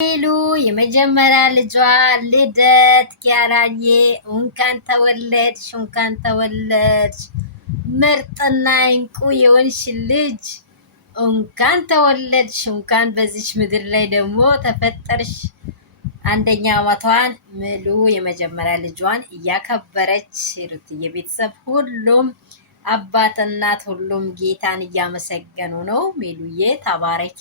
ሄሉ የመጀመሪያ ልጇ ልደት ኪያራዬ እንኳን ተወለድሽ ምርጥና እንቁ የሆንሽ ልጅ እንኳን ተወለድሽ እንኳን በዚች ምድር ላይ ደግሞ ተፈጠርሽ። አንደኛ ዓመቷን ሙሉ የመጀመሪያ ልጇን እያከበረች ሩትዬ ቤተሰብ ሁሉም አባት እናት ሁሉም ጌታን እያመሰገኑ ነው። ሜሉዬ ተባረኪ፣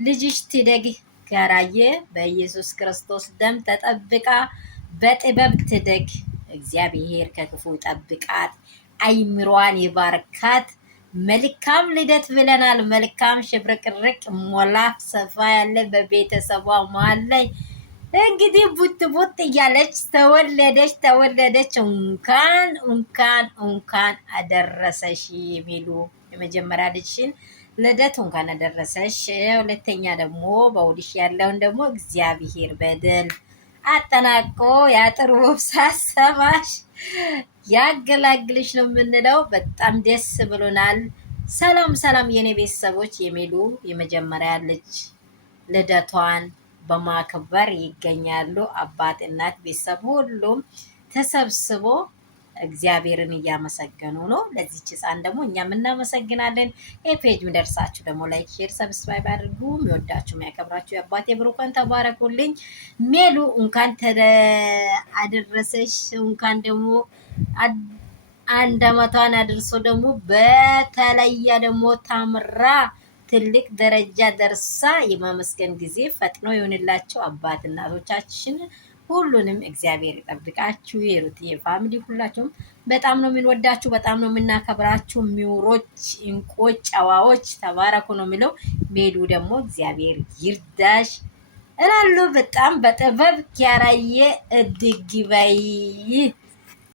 ልጅሽ ትደግ ኪያራዬ በኢየሱስ ክርስቶስ ደም ተጠብቃ በጥበብ ትደግ። እግዚአብሔር ከክፉ ጠብቃት፣ አይምሯን ይባርካት። መልካም ልደት ብለናል። መልካም ሽብርቅርቅ ሞላፍ ሰፋ ያለ በቤተሰቧ መሀል ላይ እንግዲህ ቡት እያለች ተወለደች። እንኳን አደረሰሽ የሚሉ የመጀመሪያ ልጅሽን ልደት እንኳን አደረሰሽ። ሁለተኛ ደግሞ በውድሽ ያለውን ደግሞ እግዚአብሔር በድል አጠናቆ ያጥሩ ሳሰማሽ ያገላግልሽ ነው የምንለው። በጣም ደስ ብሎናል። ሰላም የኔ ቤተሰቦች፣ የሚሉ የመጀመሪያ ልጅ ልደቷን በማክበር ይገኛሉ። አባት እናት ቤተሰብ ሁሉም ተሰብስቦ እግዚአብሔርን እያመሰገኑ ነው። ለዚች ህፃን ደግሞ እኛም እናመሰግናለን። ፔጅ ምደርሳችሁ ደግሞ ላይክ፣ ሼር፣ ሰብስክራይብ አድርጉ። የሚወዳችሁ የሚያከብራችሁ የአባቴ ብሩካን ተባረኩልኝ። ሜሉ እንኳን አደረሰሽ። እንኳን ደግሞ አንድ አመቷን አድርሶ ደግሞ በተለየ ደግሞ ታምራ ትልቅ ደረጃ ደርሳ የማመስገን ጊዜ ፈጥኖ ይሆንላቸው። አባት እናቶቻችን ሁሉንም እግዚአብሔር ይጠብቃችሁ። የሩትዬ ፋሚሊ ሁላችሁም በጣም ነው የምንወዳችሁ፣ በጣም ነው የምናከብራችሁ። ሚውሮች፣ እንቆች፣ ጨዋዎች ተባረኩ ነው የሚለው። ሜሉ ደግሞ እግዚአብሔር ይርዳሽ እላለሁ። በጣም በጥበብ ኪያራዬ እድግ በይ።